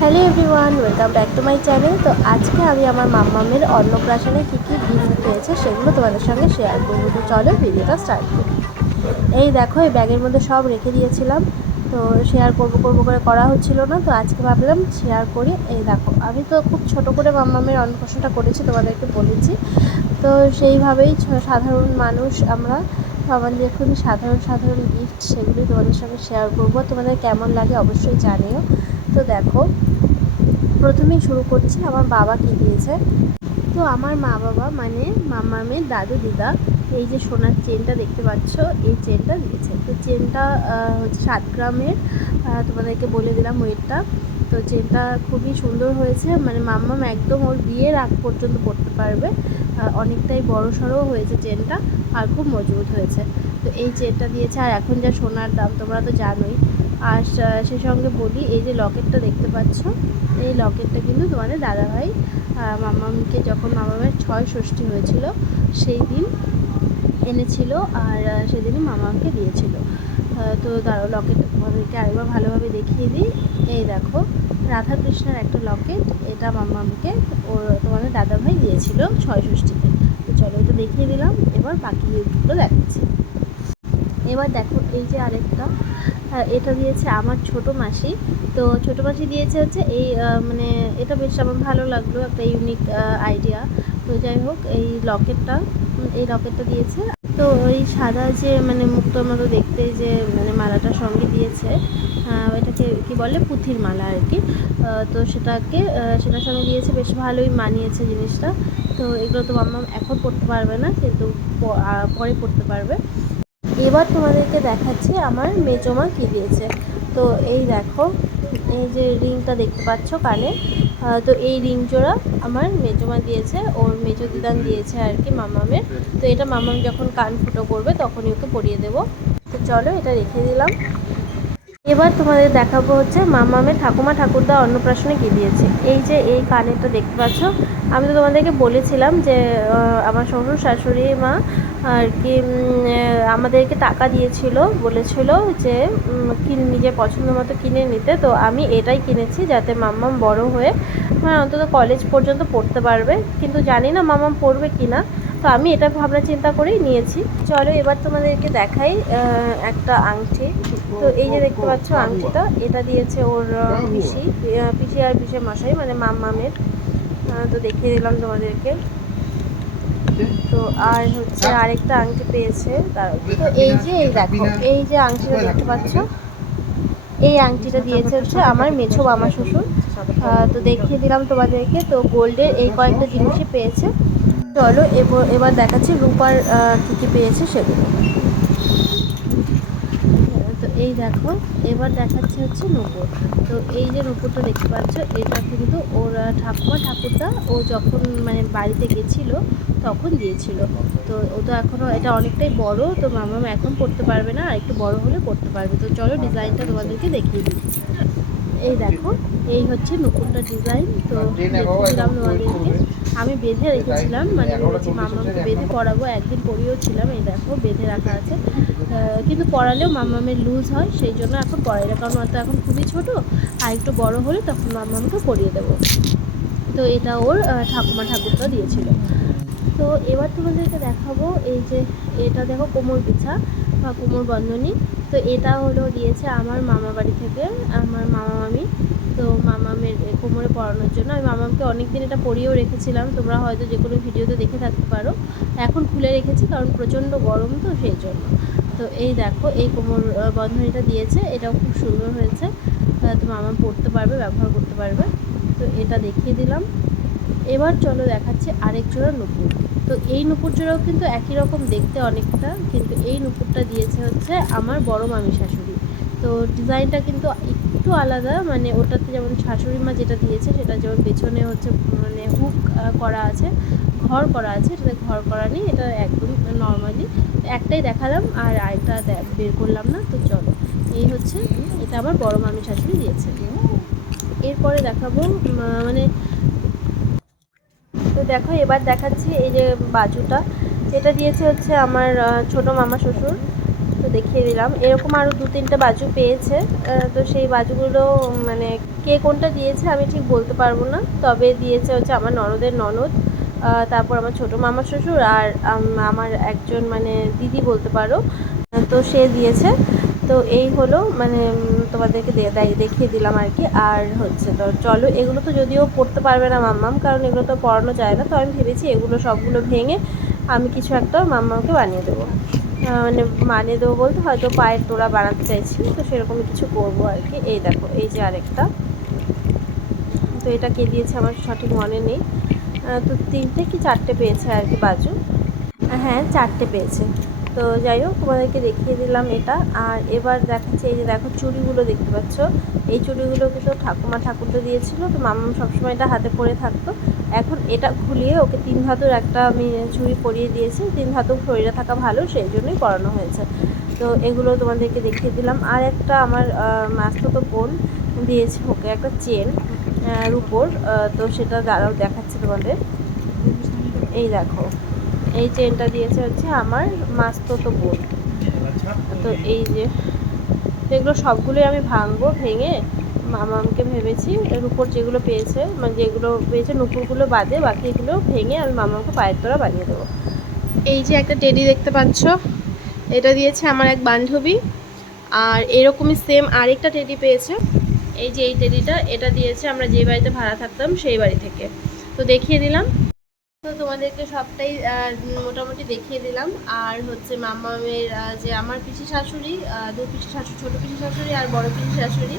Hello everyone, welcome back to my channel. তো আজকে আমি আমার মাম্মামের অন্নপ্রাশনে কী কী গিফট পেয়েছে সেগুলো তোমাদের সঙ্গে শেয়ার করব। তো চলো ভিডিওটা স্টার্ট করি। এই দেখো, এই ব্যাগের মধ্যে সব রেখে দিয়েছিলাম। তো শেয়ার করব করব করে করা হচ্ছিল না। তো আজকে ভাবলাম শেয়ার করি। এই দেখো, আমি তো খুব ছোট করে মাম্মামের অন্নপ্রাশনটা করেছি তোমাদেরকে বলেছি। তো সেইভাবেই সাধারণ মানুষ আমরা আমাদের খুবই সাধারণ সাধারণ গিফট সেগুলি তোমাদের সঙ্গে শেয়ার করব। তোমাদের কেমন লাগে অবশ্যই জানিও। তো দেখো, প্রথমেই শুরু করছি, আমার বাবা কি দিয়েছে? তো আমার মা বাবা মানে মামামের দাদু দিদা, এই যে সোনার চেনটা দেখতে পাচ্ছ, এই চেনটা দিয়েছে। তো চেনটা হচ্ছে সাত গ্রামের তোমাদেরকে বলে দিলাম ওয়েটটা। তো চেনটা খুবই সুন্দর হয়েছে মানে মাম্মাম একদম ওর বিয়ের আগ পর্যন্ত পড়তে পারবে। অনেকটাই বড় সড়ো হয়েছে চেনটা, আর খুব মজবুত হয়েছে। তো এই চেনটা দিয়েছে, আর এখন যা সোনার দাম, তোমরা তো জানোই আর সা- সঙ্গে বলি, এই যে লকেটটা দেখতে পাচ্ছ, এই লকেটটা কিন্তু তোমাদের দাদাভাই মামামকে যখন মামামের ছয় ষষ্ঠী হয়েছিল, সেই দিন এনেছিল আর সেদিনই মামামকে দিয়েছিল। তো দাঁড়ো লকেট তোমাদেরকে আরেকবার ভালোভাবে দেখিয়ে দিই। এই দেখো, রাধাকৃষ্ণের একটা লকেট, এটা মামামকে ওর তোমাদের দাদাভাই দিয়েছিল ছয় ষষ্ঠীতে। তো চলো, এটা দেখিয়ে দিলাম, এবার বাকি গিফটগুলো দেখাচ্ছি। এবার দেখো, এই যে আরেকটা এটা দিয়েছে আমার ছোট মাসি। তো ছোট মাসি দিয়েছে হচ্ছে এই মানে এটা বেশ আমার ভালো লাগল, একটা ইউনিক আইডিয়া তো যাই হোক, এই লকেটটা এই লকেটটা দিয়েছে। তো ওই সাদা যে মানে মুক্তোর মতো দেখতে যে মানে মালাটার সঙ্গে দিয়েছে এটাকে কি বলে? পুঁথির মালা আর কি। তো সেটাকে সেটার সঙ্গে দিয়েছে, বেশ ভালোই মানিয়েছে জিনিসটা। তো এগুলো তো মাম্মা এখন পড়তে পারবে না, কিন্তু পরে পড়তে পারবে। এবার তোমাদেরকে দেখাচ্ছি আমার মেজমা কী দিয়েছে। তো এই দেখো, এই যে রিংটা দেখতে পাচ্ছ কানে। তো এই রিং জোড়া আমার মেজমা দিয়েছে, ওর মেজো দিদান দিয়েছে আর কি মামামের। তো এটা মামাম যখন কান ফুটো করবে, তখনই ওকে পরিয়ে দেবো। তো চলো এটা রেখে দিলাম। এবার তোমাদের দেখাবো হচ্ছে মামামের ঠাকুমা ঠাকুরদা অন্নপ্রাশনে কী দিয়েছে। এই যে এই কানেরটা দেখতে পাচ্ছ, আমি তো তোমাদেরকে বলেছিলাম যে আমার শ্বশুর শাশুড়ি মা আর কি আমাদেরকে টাকা দিয়েছিল, বলেছিল যে নিজের পছন্দ মতো কিনে নিতে। তো আমি এটাই কিনেছি যাতে মাম্মাম বড় হয়ে মানে অন্তত কলেজ পর্যন্ত পড়তে পারবে। কিন্তু জানি না মাম্মাম পড়বে কি না তো আমি এটা ভাবনা চিন্তা করেই নিয়েছি। চলো এবার তোমাদেরকে দেখাই একটা আংটি। তো এই যে দেখতে পাচ্ছ আংটিটা, এটা দিয়েছে ওর পিসি পিসি আর পিসের মশাই মানে মাম্মামের। তো দেখিয়ে দিলাম তোমাদেরকে। তো আর হচ্ছে আরেকটা আংটি পেয়েছে তো এই যে, এই দেখো, এই যে আংটিটা দেখতে পাচ্ছ, এই আংটিটা দিয়েছে হচ্ছে আমার মেছো মামা শ্বশুর। তো দেখিয়ে দিলাম তোমাদেরকে, তো গোল্ডের এই কয়েকটা জিনিসই পেয়েছে। চলো এবার দেখাচ্ছি রূপার কী কী পেয়েছে সেগুলো। তো এই দেখো, এবার দেখাচ্ছে হচ্ছে নূপুর তো এই যে নূপুরটা দেখতে পাচ্ছ, এটা কিন্তু ওর ঠাকুমা, ঠাকুরদা, ও যখন মানে বাড়িতে গেছিল, তখন দিয়েছিল। তো ও তো এখনও এটা অনেকটাই বড়, তো মামাম এখন পড়তে পারবে না, আর একটু বড় হলে পড়তে পারবে। তো চলো ডিজাইনটা তোমাদেরকে দেখিয়ে দিই। এই দেখো এই হচ্ছে নতুনটা ডিজাইন তো দেখেছিলাম তোমাদেরকে আমি বেঁধে রেখেছিলাম মানে ভেবেছি মামাকে বেঁধে পরাবো একদিন পরিয়েও ছিলাম এই দেখো বেঁধে রাখা আছে। কিন্তু পরালেও মামামের লুজ হয় সেই জন্য এখন পরাই না কারণ অত এখন খুবই ছোট আর একটু বড় হলে তখন মামাকে পরিয়ে দেবো। তো এটা ওর ঠাকুমা ঠাকুরটা দিয়েছিল। তো এবার তোমাদেরকে দেখাবো এই যে এটা দেখো কোমর পিছা বা কোমর বন্ধনী। তো এটা হলো দিয়েছে আমার মামা বাড়ি থেকে, আমার মামা মামি। তো মামামের কোমরে পরানোর জন্য। আমি মামামকে অনেক দিন এটা পরিয়েও রেখেছিলাম। তোমরা হয়তো যে কোনো ভিডিওতে দেখে থাকতে পারো। এখন খুলে রেখেছি কারণ প্রচণ্ড গরম তো সেই জন্য। তো এই দেখো, এই কোমর বন্ধনীটা দিয়েছে। এটাও খুব সুন্দর হয়েছে। তো মামা পড়তে পারবে, ব্যবহার করতে পারবে। তো এটা দেখিয়ে দিলাম। এবার চলো দেখাচ্ছি আরেক জোড়া নুপুর তো এই নুপুর কিন্তু একই রকম দেখতে অনেকটা, কিন্তু এই নুপুরটা দিয়েছে হচ্ছে আমার বড় মামি শাশুড়ি। তো ডিজাইনটা কিন্তু একটু আলাদা মানে ওটাতে যেমন শাশুড়ি মা যেটা দিয়েছে সেটা যেমন পেছনে হচ্ছে মানে হুক করা আছে, ঘর করা আছে, এটাতে ঘর করা নেই, এটা একদম নর্মালি একটাই দেখালাম আর আরেকটা বের করলাম না, তো চলো। এই হচ্ছে, এটা আমার বড় মামি শাশুড়ি দিয়েছে। এরপরে দেখাবো মানে তো দেখো, এবার দেখাচ্ছি এই যে বাজুটা। এটা দিয়েছে হচ্ছে আমার ছোট মামা শ্বশুর। তো দেখিয়ে দিলাম। এরকম আরও দু তিনটে বাজু পেয়েছে। তো সেই বাজুগুলো মানে কে কোনটা দিয়েছে আমি ঠিক বলতে পারব না। তবে দিয়েছে হচ্ছে আমার ননদের ননদ তারপর আমার ছোটো মামা শ্বশুর আর আমার একজন মানে দিদি বলতে পারো। তো সে দিয়েছে। তো এই হলো মানে তোমাদেরকে দেখিয়ে দিলাম আর কি। আর হচ্ছে তো, চলো, এগুলো তো যদিও পড়তে পারবে না মাম্মাম, কারণ এগুলো তো পড়ানো যায় না। তো আমি ভেবেছি এগুলো সবগুলো ভেঙে আমি কিছু একটা মাম্মামকে বানিয়ে দেবো। মানে বানিয়ে দেবো বলতে হয়তো পায়ের তোড়া বানাতে চাইছি, তো সেরকমই কিছু করব আর কি। এই দেখো, এই যে আরেকটা। তো এটা কে দিয়েছে আমার সঠিক মনে নেই। তো তিনটে কি চারটে পেয়েছে আর কি, বাজু? হ্যাঁ চারটে পেয়েছে। তো যাই হোক, তোমাদেরকে দেখিয়ে দিলাম এটা। আর এবার দেখাচ্ছে এই যে দেখো চুড়িগুলো দেখতে পাচ্ছ। এই চুড়িগুলো কিন্তু ঠাকুমা ঠাকুরটা দিয়েছিল, তো মামা সবসময় এটা হাতে পরে থাকতো। এখন এটা খুলিয়ে ওকে তিন ধাতুর একটা আমি চুড়ি পরিয়ে দিয়েছি। তিন ধাতু শরীরে থাকা ভালো, সেই জন্যই পরানো হয়েছে। তো এগুলো তোমাদেরকে দেখিয়ে দিলাম। আর একটা আমার মাস্ততো বোন দিয়েছে ওকে একটা চেন রুপোর। তো সেটা দাঁড়াও দেখাচ্ছে তোমাদের। এই দেখো। এই চেনটা দিয়েছে হচ্ছে আমার মাস্ততো বোন তো এই যে, এগুলো সবগুলোই আমি ভাঙবো, ভেঙে মামামকে ভেবেছি, এর উপর যেগুলো পেয়েছে মানে যেগুলো পেয়েছে নুপুরগুলো বাদে বাকি এগুলো ভেঙে আমি মামাকে পায়ের তোরা বানিয়ে দেবো। এই যে একটা টেডি দেখতে পাচ্ছ, এটা দিয়েছে আমার এক বান্ধবী, আর এরকমই সেম আরেকটা টেডি পেয়েছে। এই যে এই টেডিটা, এটা দিয়েছে আমরা যে বাড়িতে ভাড়া থাকতাম সেই বাড়ি থেকে। তো দেখিয়ে দিলাম। তো তোমাদেরকে সবটাই মোটামুটি দেখিয়ে দিলাম। আর হচ্ছে মামামের যে আমার পিসি শাশুড়ি দু পিসি শাশুড়ি, ছোটো পিসি শাশুড়ি আর বড় পিসি শাশুড়ি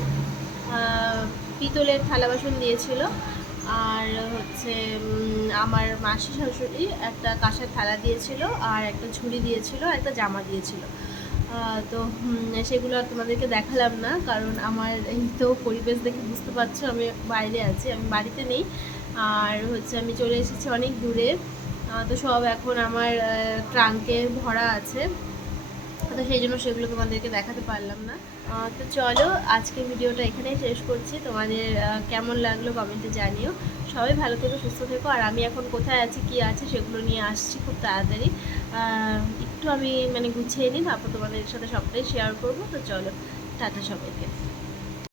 পিতলের থালা বাসন দিয়েছিল। আর হচ্ছে আমার মাসি শাশুড়ি একটা কাঁসার থালা দিয়েছিল আর একটা ঝুড়ি দিয়েছিল আর একটা জামা দিয়েছিল। তো সেগুলো আর তোমাদেরকে দেখালাম না, কারণ আমার এই তো পরিবেশ দেখে বুঝতে পারছ, আমি বাইরে আছি, আমি বাড়িতে নেই, আর হচ্ছে আমি চলে এসেছি অনেক দূরে তো সব এখন আমার ট্রাঙ্কে ভরা আছে, তো সেই জন্য সেগুলো তোমাদেরকে দেখাতে পারলাম না। তো চলো আজকে ভিডিওটা এখানেই শেষ করছি, তোমাদের কেমন লাগল কমেন্টে জানিও। সবাই ভালো থেকো, সুস্থ থেকো, আর আমি এখন কোথায় আছি, কি আছে, সেগুলো নিয়ে আসছি খুব তাড়াতাড়ি। একটু আমি মানে গুছিয়ে নিই, তারপর তোমাদের সাথে সবটাই শেয়ার করব। তো চলো, টাটা সবাইকে।